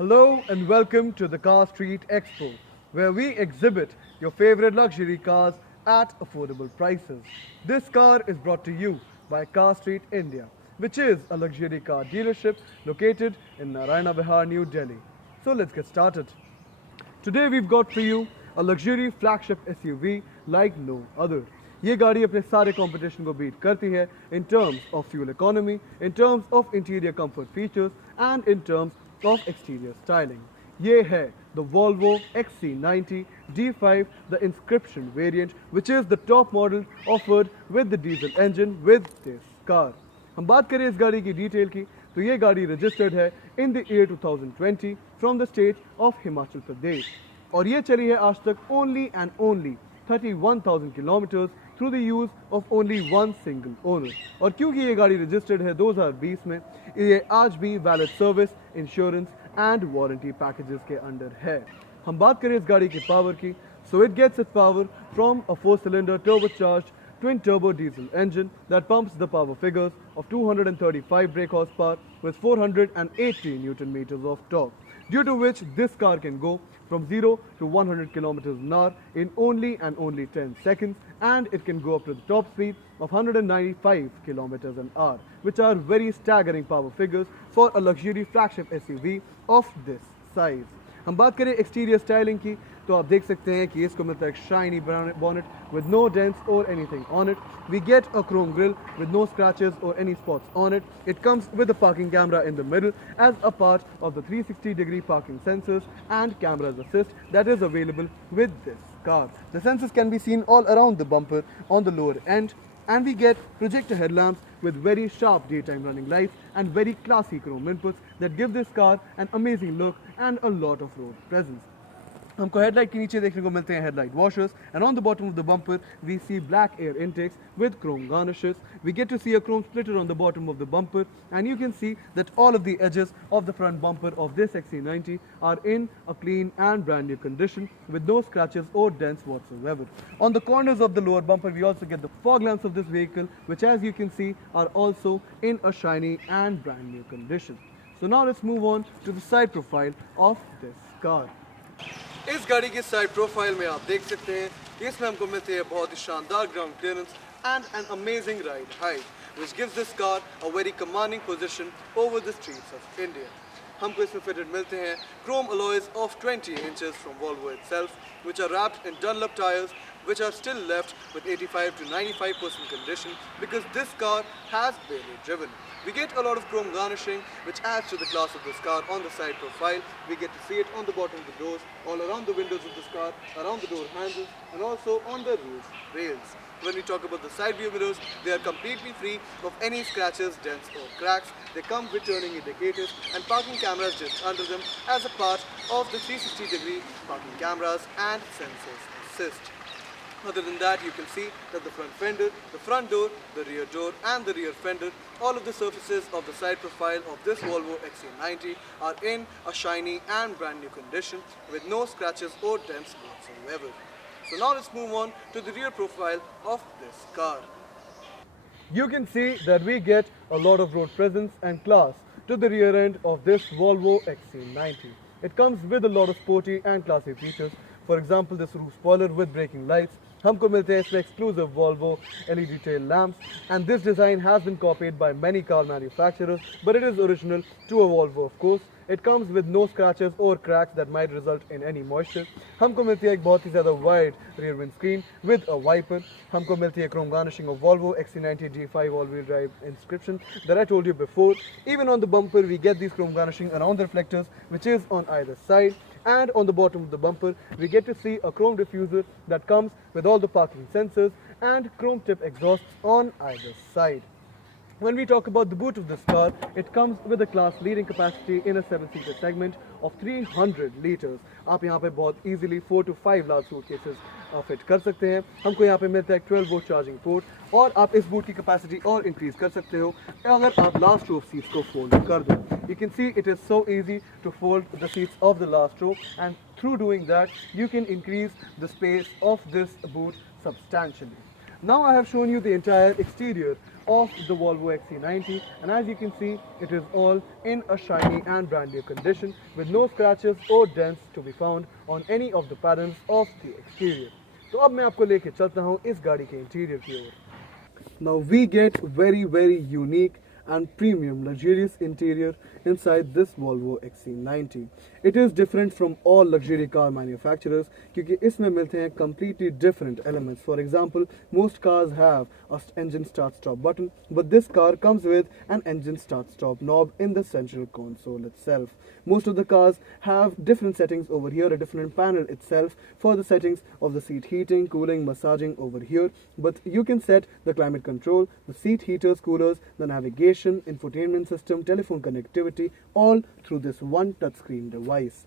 Hello and welcome to the Car Street Expo, where we exhibit your favorite luxury cars at affordable prices. This car is brought to you by Car Street India, which is a luxury car dealership located in Naraina Vihar, New Delhi. So let's get started. Today we've got for you a luxury flagship SUV like no other. ये गाड़ी अपने सारे competition को beat करती है in terms of fuel economy, in terms of interior comfort features and in terms of exterior styling. ये है the Volvo XC90 D5, the Inscription variant, which is the top model offered with the diesel engine with this car. हम बात करें इस गाड़ी की detail की तो ये गाड़ी रजिस्टर्ड है in the year 2020 from the state of Himachal Pradesh और ये चली है आज तक only and only 31,000 kilometers through the use of only one single owner. और क्योंकि ये गाड़ी रजिस्टर्ड है 2020 में, ये आज भी valid service, insurance and warranty packages के अंडर है. हम बात करें इस गाड़ी की पावर की, so it gets its power from a 4-cylinder turbocharged twin-turbo diesel engine that pumps the power figures of 235 brake horsepower with 480 Newton meters of torque, due to which this car can go from 0 to 100 kilometers an hour in only and only 10 seconds, and it can go up to the top speed of 195 kilometers an hour, which are very staggering power figures for a luxury flagship SUV of this size. हम बात करें exterior styling की तो आप देख सकते हैं कि इसको मिलता है एक shiny bonnet with no dents or anything on it. We get a chrome grille with no scratches or any spots on it. It comes with a parking camera in the middle as a part of the 360-degree parking sensors and cameras assist that is available with this car. The sensors can be seen all around the bumper on the lower end, and we get projector headlamps with very sharp daytime running lights and very classy chrome inputs that give this car an amazing look and a lot of road presence. हमको headlight के नीचे देखने को मिलते हैं headlight washers, and on the bottom of the bumper we see black air intakes with chrome garnishes. We get to see a chrome splitter on the bottom of the bumper, and you can see that all of the edges of the front bumper of this XC90 are in a clean and brand new condition with no scratches or dents whatsoever. On the corners of the lower bumper we also get the fog lamps of this vehicle, which as you can see are also in a shiny and brand new condition. So now let's move on to the side profile of this car. इस गाड़ी के side profile में आप देख सकते हैं कि इसमें हमको मिलती है बहुत ही शानदार ground clearance and an amazing ride height, which gives this car a very commanding position over the streets of India. हमको इसमें फिटेड मिलते हैं chrome alloys of 20 inches from Volvo itself, which are wrapped in Dunlop tires, which are still left with 85 to 95% condition because this car has barely driven. We get a lot of chrome garnishing, which adds to the class of this car on the side profile. We get to see it on the bottom of the doors, all around the windows of this car, around the door handles, and also on the roof rails. When we talk about the side view mirrors, they are completely free of any scratches, dents or cracks. They come with turning indicators and parking cameras just under them as a part of the 360-degree parking cameras and sensors assist. Other than that, you can see that the front fender, the front door, the rear door and the rear fender, all of the surfaces of the side profile of this Volvo XC90 are in a shiny and brand new condition with no scratches or dents whatsoever. So now let's move on to the rear profile of this car. You can see that we get a lot of road presence and class to the rear end of this Volvo XC90. It comes with a lot of sporty and classy features. For example, this roof spoiler with braking lights. हमको मिलते हैं इसमें exclusive Volvo LED tail lamps, and this design has been copied by many car manufacturers, but it is original to a Volvo of course. It comes with no scratches or cracks that might result in any moisture. हमको मिलती है एक बहुत ही ज़्यादा wide rear windscreen with a wiper. हमको मिलती है chrome garnishing of Volvo XC90 D5 all-wheel drive Inscription that I told you before. Even on the bumper we get these chrome garnishing around the reflectors, which is on either side. And on the bottom of the bumper we get to see a chrome diffuser that comes with all the parking sensors and chrome tip exhausts on either side. When we talk about the boot of this car, it comes with a class leading capacity in a 7-seater segment of 300 liters. आप यहाँ पे बहुत easily 4 to 5 large suitcases fit कर सकते हैं. हमको यहाँ पे मिलता है 12 वोल्ट चार्जिंग पोर्ट, और आप इस बूट की कैपेसिटी और इंक्रीज कर सकते हो अगर आप लास्ट रो ऑफ सीट्स को फोल्ड कर दो. You can see it is so easy to fold the seats of the last row, and through doing that you can increase the space of this boot substantially. Now I have shown you the entire exterior of the Volvo XC90, and as you can see, it is all in a shiny and brand new condition with no scratches or dents to be found on any of the patterns of the exterior. तो अब मैं आपको लेके चलता हूँ इस गाड़ी के इंटीरियर की ओर. Now we get very unique and premium luxurious interior inside this Volvo XC90. It is different from all luxury car manufacturers क्योंकि इसमें मिलते हैं completely different elements. For example, most cars have a engine start-stop button, but this car comes with an engine start-stop knob in the central console itself. Most of the cars have different settings over here, a different panel itself for the settings of the seat heating, cooling, massaging over here. But you can set the climate control, the seat heaters, coolers, the navigation, infotainment system, telephone connectivity, all through this one touchscreen device.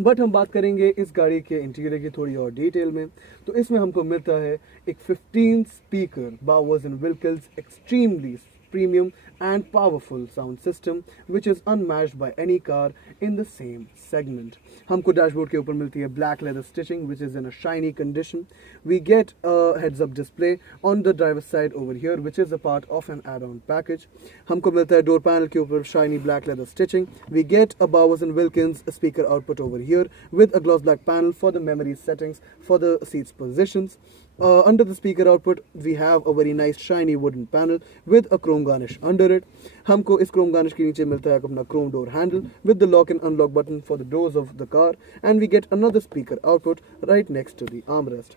But हम बात करेंगे इस गाड़ी के interior की थोड़ी और detail में. तो इसमें हमको मिलता है एक 15 speaker Bowers and Wilkins extremely premium and powerful sound system which is unmatched by any car in the same segment. हमको डैशबोर्ड के ऊपर मिलती है black leather stitching which is in a shiny condition. We get a heads up display on the driver's side over here which is a part of an add-on package. हमको मिलता है door panel के ऊपर shiny black leather stitching. We get a Bowers and Wilkins speaker output over here with a gloss black panel for the memory settings for the seats positions. Under the speaker output we have a very nice shiny wooden panel with a chrome garnish under it. हमको इस chrome garnish के नीचे मिलता है अपना chrome door handle with the lock and unlock button for the doors of the car, and we get another speaker output right next to the armrest.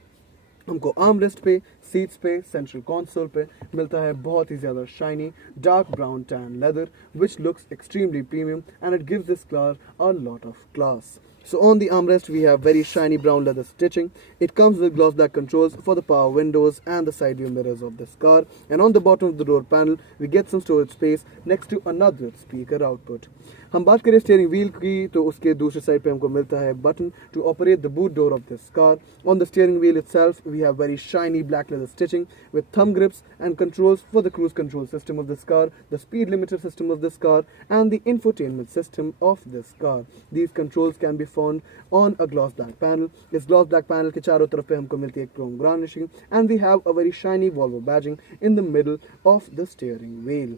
हमको armrest पे, seats पे, central console पे मिलता है बहुत ही ज़्यादा shiny dark brown tan leather which looks extremely premium and it gives this car a lot of class. So on the armrest we have very shiny brown leather stitching. It comes with gloss black controls for the power windows and the side view mirrors of this car, and on the bottom of the door panel we get some storage space next to another speaker output. हम बात करें steering wheel की तो उसके दूसरे side पे हमको मिलता है button to operate the boot door of this car. On the steering wheel itself we have very shiny black leather stitching with thumb grips and controls for the cruise control system of this car, the speed limiter system of this car, and the infotainment system of this car. These controls can be found on a gloss black panel. इस gloss black panel के चारों तरफ पे हमको मिलती है chrome garnishing, and we have a very shiny Volvo badging in the middle of the steering wheel.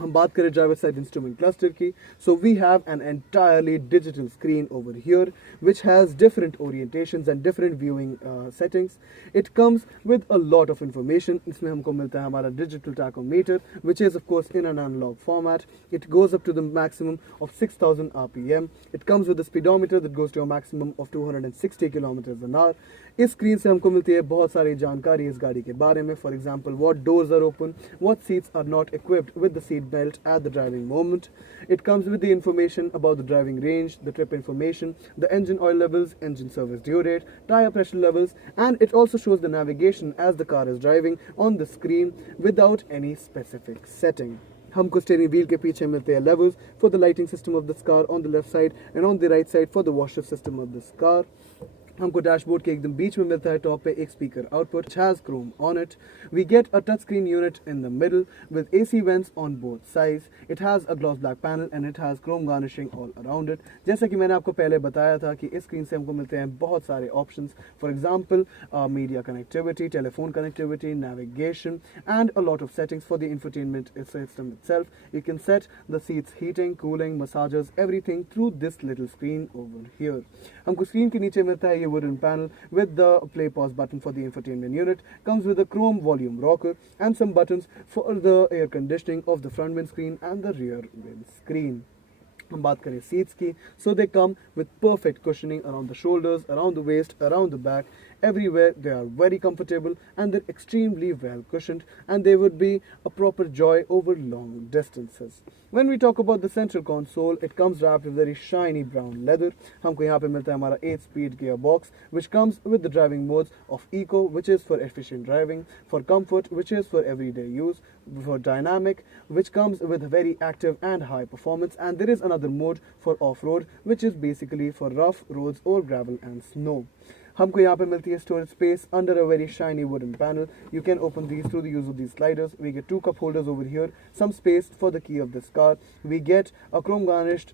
हम बात करें ड्राइवर साइड इंस्ट्रूमेंट क्लस्टर की, so we have an entirely digital screen over here which has different orientations and different viewing settings. It comes with a lot of information. इसमें हमको मिलता है हमारा digital tachometer which is of course in an analog format. It goes up to the maximum of 6000 rpm. It comes with a speedometer that goes to a maximum of 260 kilometers an hour. इस screen से हमको मिलती है बहुत सारी जानकारी इस गाड़ी के बारे में. For example, what doors are open, what seats are not equipped with the seat belt at the driving moment. It comes with the information about the driving range, the trip information, the engine oil levels, engine service due date, tire pressure levels, and it also shows the navigation as the car is driving on the screen without any specific setting. हमको steering wheel के पीछे मिलते हैं levers for the lighting system of this car on the left side and on the right side for the wash shift system of this car. हमको dashboard के एकदम बीच में मिलता है टॉप पे एक speaker output which has chrome on it. We get a touchscreen unit in the middle with AC vents on both sides. It has a gloss black panel and it has chrome garnishing all around it. जैसा कि मैंने आपको पहले बताया था कि इस screen से हमको मिलते हैं बहुत सारे options. For example, media connectivity, telephone connectivity, navigation, and a lot of settings for the infotainment system itself. You can set the seats heating, cooling, massages, everything through this little screen over here. हमको screen के नीचे मिलता है wooden panel with the play pause button for the infotainment unit, comes with a chrome volume rocker and some buttons for the air conditioning of the front windscreen and the rear windscreen. हम बात करें seats की, so they come with perfect cushioning around the shoulders, around the waist, around the back. Everywhere they are very comfortable and they're extremely well cushioned, and they would be a proper joy over long distances. When we talk about the central console, it comes wrapped with very shiny brown leather. हमको यहाँ पे मिलता है हमारा 8-speed gearbox which comes with the driving modes of Eco which is for efficient driving, for Comfort which is for everyday use, for Dynamic which comes with very active and high performance, and there is another mode for off-road which is basically for rough roads or gravel and snow. हमको यहाँ पे मिलती है storage space under a very shiny wooden panel. You can open these through the use of these sliders. We get 2 cup holders over here, some space for the key of this car. We get a chrome garnished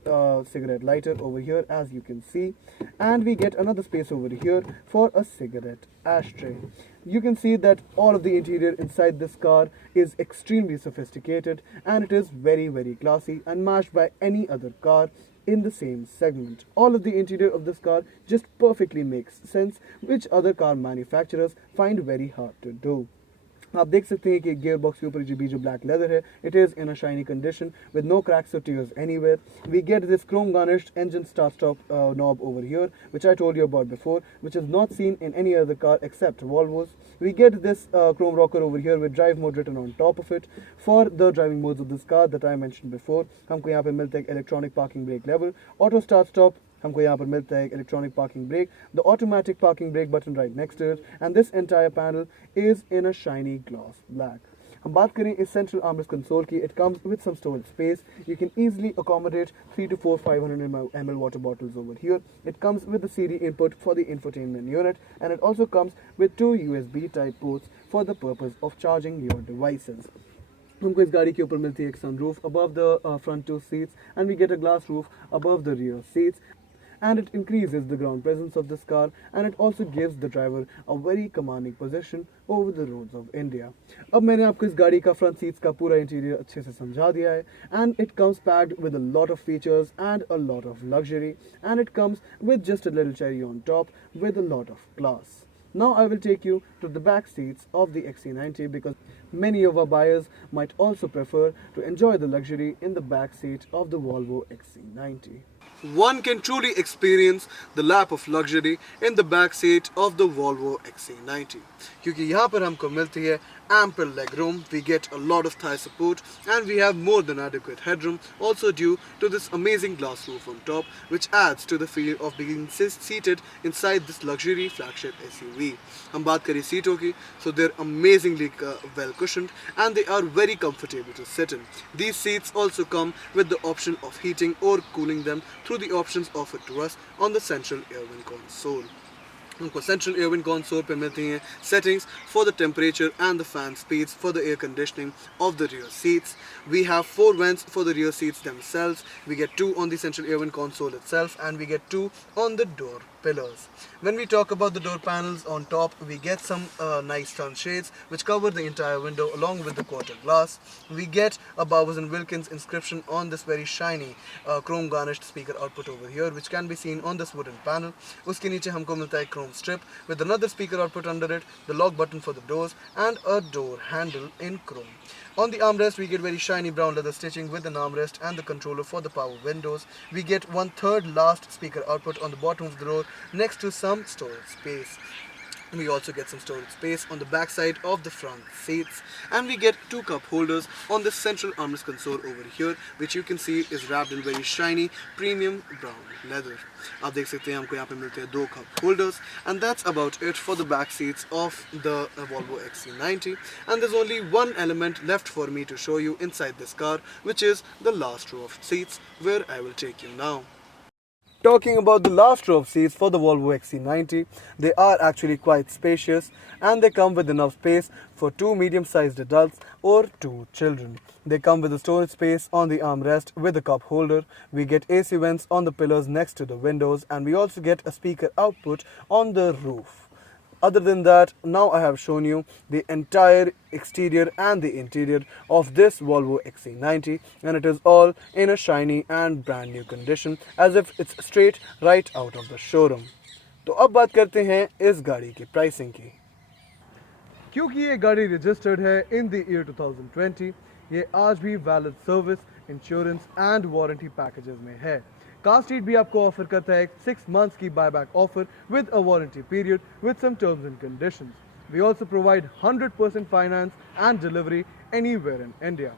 cigarette lighter over here, as you can see, and we get another space over here for a cigarette ashtray. You can see that all of the interior inside this car is extremely sophisticated, and it is very classy and matched by any other car in the same segment. All of the interior of this car just perfectly makes sense, which other car manufacturers find very hard to do. आप देख सकते हैं कि gear box के ऊपर जो black leather है, it is in a shiny condition with no cracks or tears anywhere. We get this chrome garnished engine start stop knob over here, which I told you about before, which is not seen in any other car except Volvo's. We get this chrome rocker over here with drive mode written on top of it for the driving modes of this car that I mentioned before. हमको यहाँ पे मिलता है electronic parking brake lever, auto start stop. हमको यहाँ पर मिलता है electronic parking brake, the automatic parking brake button right next to it, and this entire panel is in a shiny gloss black. हम बात करें इस central armrest console की, it comes with some storage space. You can easily accommodate 3 to 4 500 ml water bottles over here. It comes with the CD input for the infotainment unit, and it also comes with 2 USB type ports for the purpose of charging your devices. हमको इस गाड़ी के ऊपर मिलती है एक sunroof above the front 2 seats, and we get a glass roof above the rear seats. And it increases the ground presence of this car, and it also gives the driver a very commanding position over the roads of India. अब मैंने आपको इस गाड़ी का front seats का पूरा interior अच्छे से समझा दिया है, and it comes packed with a lot of features and a lot of luxury, and it comes with just a little cherry on top with a lot of class. Now I will take you to the back seats of the XC90, because many of our buyers might also prefer to enjoy the luxury in the back seat of the Volvo XC90. One can truly experience the lap of luxury in the back seat of the Volvo XC90, क्योंकि यहाँ पर हमको मिलती है ample leg room, we get a lot of thigh support, and we have more than adequate headroom, also due to this amazing glass roof on top, which adds to the feel of being seated inside this luxury flagship SUV. हम बात करें सीटों की, so they're amazingly well cushioned, and they are very comfortable to sit in. These seats also come with the option of heating or cooling them through the options offered to us on the central air vent console. हमको central air wind console पे मिलती हैं settings for the temperature and the fan speeds for the air conditioning of the rear seats. We have 4 vents for the rear seats themselves. We get 2 on the central air wind console itself, and we get 2 on the door pillars. When we talk about the door panels on top, we get some nice sunshades which cover the entire window along with the quarter glass. We get a Bowers & Wilkins inscription on this very shiny chrome garnished speaker output over here, which can be seen on this wooden panel. उसके नीचे हमको मिलता है chrome strip with another speaker output under it, the lock button for the doors, and a door handle in chrome. On the armrest, we get very shiny brown leather stitching with an armrest and the controller for the power windows. We get 1/3 last speaker output on the bottom of the door next to some storage space. We also get some storage space on the back side of the front seats, and we get 2 cup holders on the central armrest console over here, which you can see is wrapped in very shiny premium brown leather. आप देख सकते हैं हमको यहाँ पे मिलते हैं 2 cup holders, and that's about it for the back seats of the Volvo XC90. And there's only one element left for me to show you inside this car, which is the last row of seats, where I will take you now. Talking about the last row of seats for the Volvo XC90, they are actually quite spacious, and they come with enough space for 2 medium-sized adults or 2 children. They come with a storage space on the armrest with a cup holder. We get AC vents on the pillars next to the windows, and we also get a speaker output on the roof. Other than that, now I have shown you the entire exterior and the interior of this Volvo XC90, and it is all in a shiny and brand new condition, as if it's straight right out of the showroom. तो अब बात करते हैं इस गाड़ी की pricing की। क्योंकि ये गाड़ी रजिस्टर्ड है इन द ईयर 2020, ये आज भी valid service, insurance and warranty packages में है। कार स्ट्रीट भी आपको ऑफर करता है 6 months की buyback offer with a warranty period with some terms and conditions. We also provide 100% finance and delivery anywhere in India.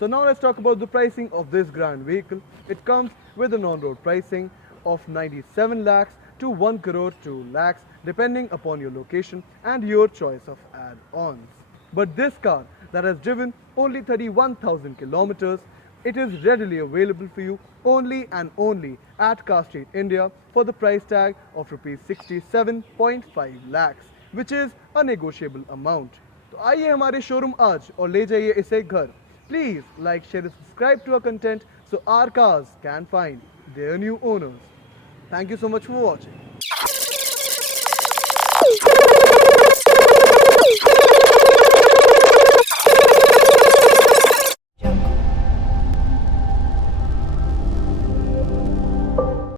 So now let's talk about the pricing of this grand vehicle. It comes with an on-road pricing of 97 lakhs to 1 crore 2 lakhs depending upon your location and your choice of add-ons. But this car that has driven only 31,000 kilometers It is readily available for you only and only at Car Street India for the price tag of rupees 67.5 lakhs, which is a negotiable amount. तो आइए हमारे showroom आज और ले जाइए इसे घर. Please like, share and subscribe to our content so our cars can find their new owners. Thank you so much for watching.